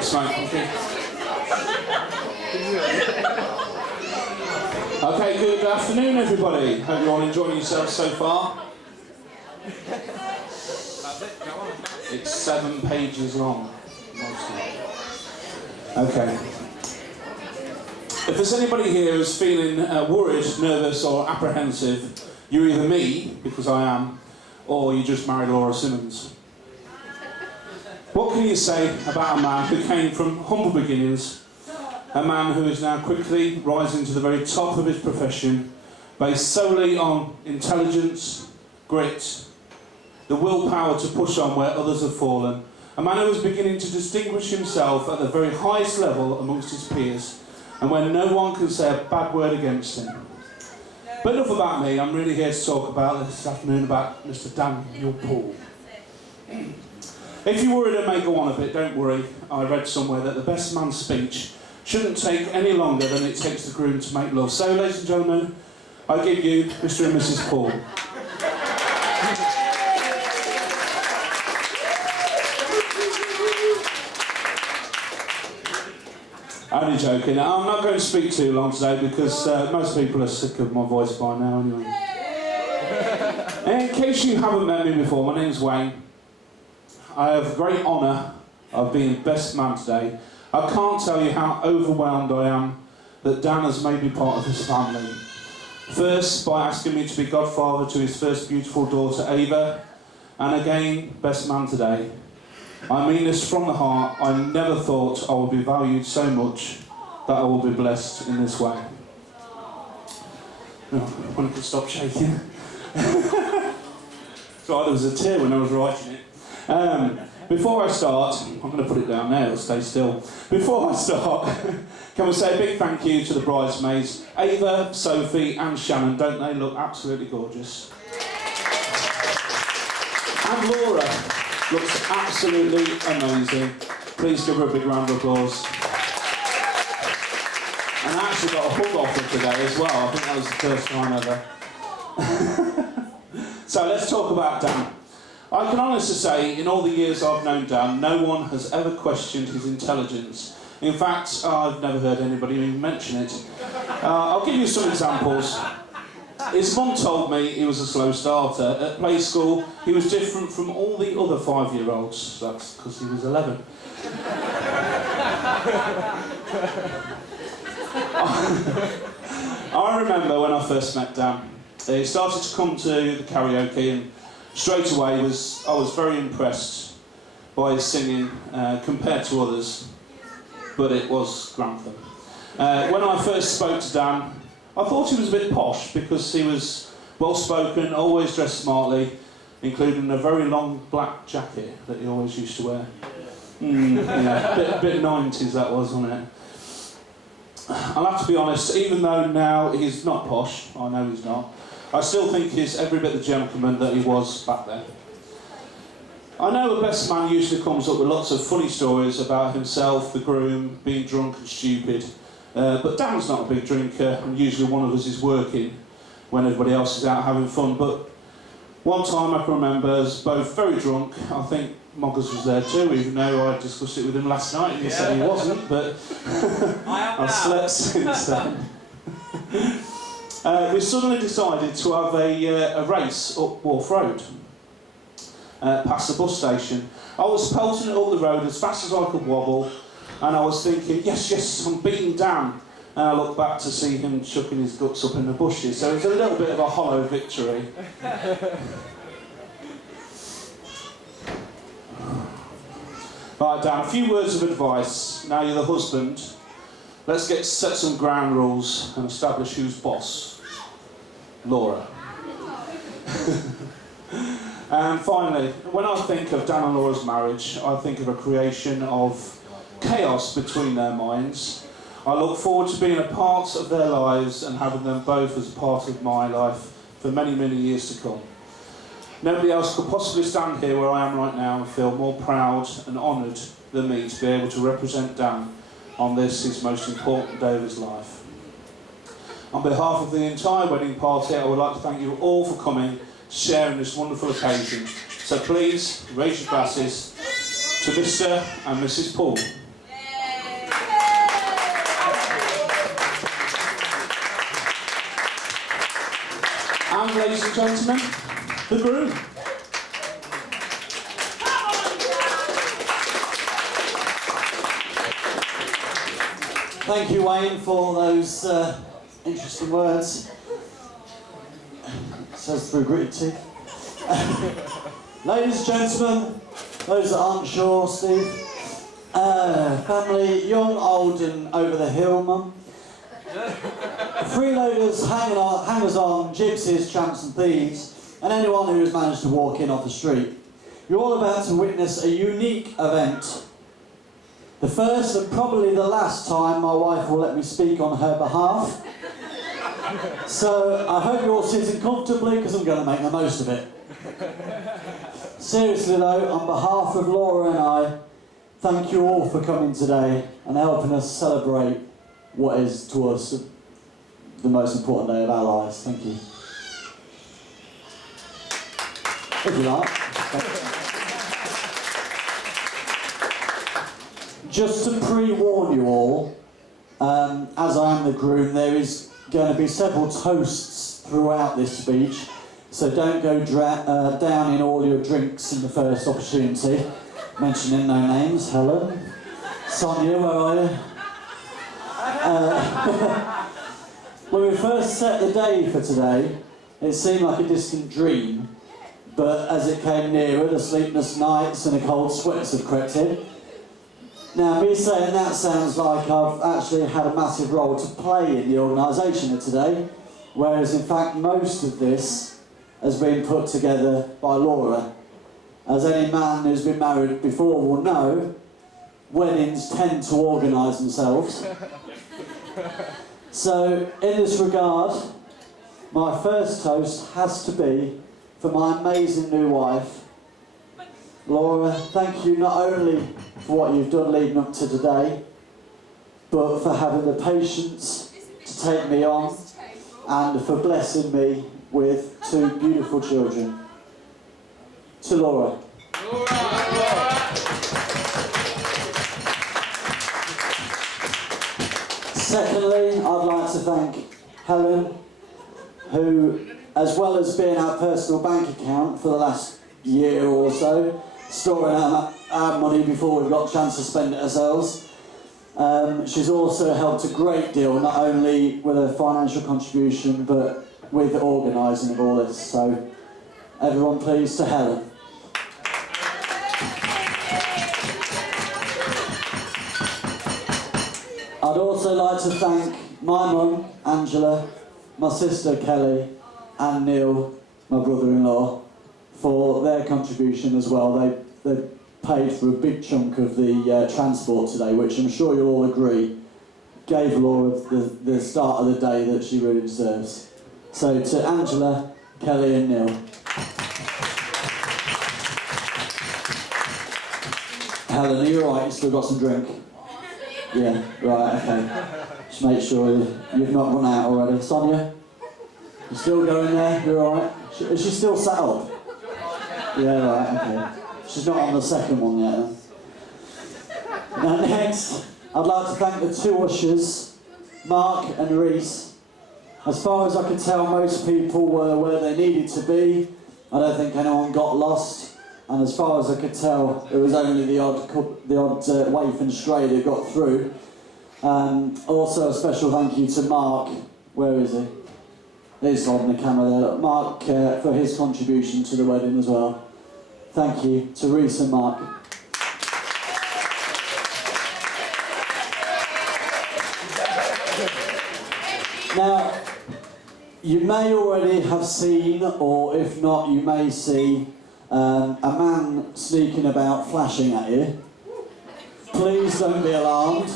Yes, mate. Okay, good afternoon, everybody. Hope you're all enjoying yourselves so far. It's 7 pages long. Okay. If there's anybody here who's feeling worried, nervous or apprehensive, you're either me, because I am, or you just married Laura Simmons. What can you say about a man who came from humble beginnings, a man who is now quickly rising to the very top of his profession, based solely on intelligence, grit, the willpower to push on where others have fallen, a man who was beginning to distinguish himself at the very highest level amongst his peers, and when no one can say a bad word against him. But enough about me, I'm really here to talk about this afternoon about Mr. Daniel Poole. If you're worried it may go on a bit, don't worry. I read somewhere that the best man's speech shouldn't take any longer than it takes the groom to make love. So, ladies and gentlemen, I give you Mr. and Mrs. Poole. Only joking. I'm not going to speak too long today because most people are sick of my voice by now anyway. In case you haven't met me before, my name's Wayne. I have the great honour of being best man today. I can't tell you how overwhelmed I am that Dan has made me part of his family. First, by asking me to be godfather to his first beautiful daughter, Ava, and again, best man today. I mean this from the heart. I never thought I would be valued so much that I will be blessed in this way. No, I could stop shaking. So there was a tear when I was writing it. Before I start, I'm going to put it down there, it'll stay still. Before I start, can we say a big thank you to the bridesmaids, Ava, Sophie and Shannon. Don't they look absolutely gorgeous? And Laura looks absolutely amazing. Please give her a big round of applause. And I actually got a hug off her today as well. I think that was the first time ever. So let's talk about Dan. I can honestly say, in all the years I've known Dan, no one has ever questioned his intelligence. In fact, I've never heard anybody even mention it. I'll give you some examples. His mum told me he was a slow starter. At play school, he was different from all the other 5-year-olds. That's because he was 11. I remember when I first met Dan. He started to come to the karaoke and straight away I was very impressed by his singing compared to others, but it was Grantham. When I first spoke to Dan, I thought he was a bit posh because he was well-spoken, always dressed smartly, including a very long black jacket that he always used to wear. Yeah, bit 90s that was, wasn't it? I'll have to be honest, even though now he's not posh, I know he's not, I still think he's every bit the gentleman that he was back then. I know a best man usually comes up with lots of funny stories about himself, the groom, being drunk and stupid. But Dan's not a big drinker, and usually one of us is working when everybody else is out having fun. But one time I can remember us both very drunk. I think Moggers was there too, even though I discussed it with him last night and he said he wasn't, but I've slept since then. We suddenly decided to have a race up Wharf Road, past the bus station. I was pelting it up the road as fast as I could wobble, and I was thinking, yes, I'm beating Dan. And I looked back to see him chucking his guts up in the bushes, so it was a little bit of a hollow victory. Right, Dan, a few words of advice. Now you're the husband. Let's set some ground rules and establish who's boss. Laura. And finally, when I think of Dan and Laura's marriage, I think of a creation of chaos between their minds. I look forward to being a part of their lives and having them both as a part of my life for many, many years to come. Nobody else could possibly stand here where I am right now and feel more proud and honoured than me to be able to represent Dan on this, his most important day of his life. On behalf of the entire wedding party, I would like to thank you all for coming, sharing this wonderful occasion. So please, raise your glasses to Mr. and Mrs. Poole. And ladies and gentlemen, the groom. Thank you, Wayne, for those interesting words. Says through gritted teeth. Ladies and gentlemen, those that aren't sure, Steve, family, young, old and over the hill, mum. Freeloaders, hangers-on, gypsies, tramps and thieves, and anyone who has managed to walk in off the street. You're all about to witness a unique event. The first and probably the last time my wife will let me speak on her behalf. So I hope you're all sitting comfortably because I'm going to make the most of it. Seriously though, on behalf of Laura and I, thank you all for coming today and helping us celebrate what is to us the most important day of our lives. Thank you. If you like. Just to pre-warn you all, as I am the groom, there is going to be several toasts throughout this speech, so don't go down in all your drinks in the first opportunity. Mentioning no names, Helen, Sonia, where are you? When we first set the day for today, it seemed like a distant dream, but as it came nearer, the sleepless nights and the cold sweats have crept in. Now, me saying that sounds like I've actually had a massive role to play in the organisation of today, whereas in fact most of this has been put together by Laura. As any man who's been married before will know, weddings tend to organise themselves. So, in this regard, my first toast has to be for my amazing new wife. Laura, thank you not only for what you've done leading up to today, but for having the patience to take me on and for blessing me with two beautiful children. To Laura. Secondly, I'd like to thank Helen, who, as well as being our personal bank account for the last year or so, storing our money before we've got a chance to spend it ourselves. She's also helped a great deal, not only with her financial contribution, but with the organising of all this. So, everyone please to Helen. I'd also like to thank my mum, Angela, my sister Kelly, and Neil, my brother-in-law, for their contribution as well. They paid for a big chunk of the transport today, which I'm sure you'll all agree gave Laura the start of the day that she really deserves. So to Angela, Kelly and Neil. Helen, are you alright? You still got some drink? Yeah, right, okay. Just make sure you've not run out already. Sonia? You still going there? You're alright? Is she still sat up? Yeah, right, okay. She's not on the second one yet. Now next, I'd like to thank the two ushers, Mark and Reese. As far as I could tell, most people were where they needed to be. I don't think anyone got lost. And as far as I could tell, it was only the odd waif and stray that got through. Also a special thank you to Mark. Where is he? He's holding the camera there. Mark, for his contribution to the wedding as well. Thank you to Reese and Mark. Now, you may already have seen, or if not, you may see a man sneaking about flashing at you. Please don't be alarmed.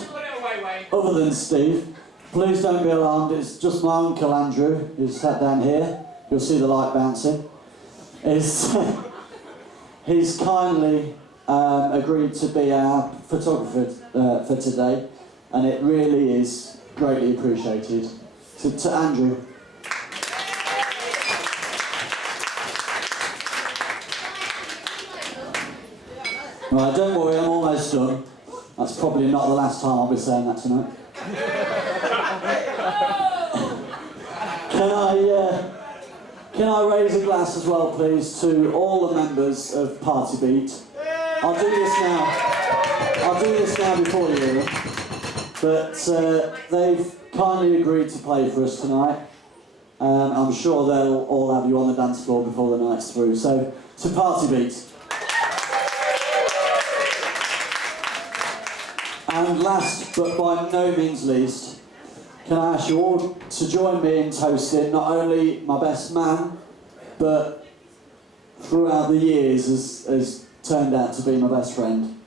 Other than Steve, please don't be alarmed. It's just my uncle Andrew, who's sat down here. You'll see the light bouncing. He's kindly agreed to be our photographer for today, and it really is greatly appreciated. To Andrew. Right, don't worry, I'm almost done. That's probably not the last time I'll be saying that tonight. Can I raise a glass as well, please, to all the members of Party Beat? I'll do this now before you, but they've kindly agreed to play for us tonight. I'm sure they'll all have you on the dance floor before the night's through. So, to Party Beat. And last, but by no means least, can I ask you all to join me in toasting not only my best man, but throughout the years has turned out to be my best friend.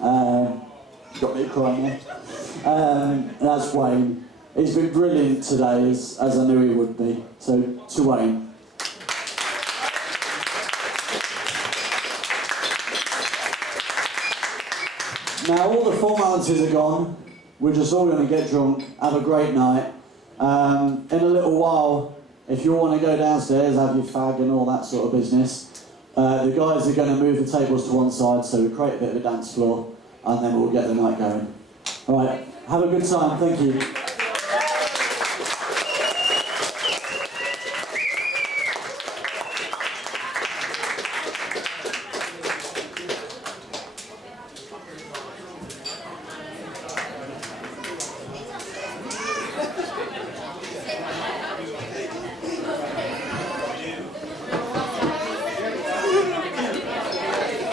Got me crying there. That's Wayne. He's been brilliant today, as I knew he would be. So, to Wayne. Now, all the formalities are gone. We're just all going to get drunk, have a great night. In a little while, if you want to go downstairs, have your fag and all that sort of business, the guys are going to move the tables to one side, so we create a bit of a dance floor, and then we'll get the night going. All right, have a good time. Thank you.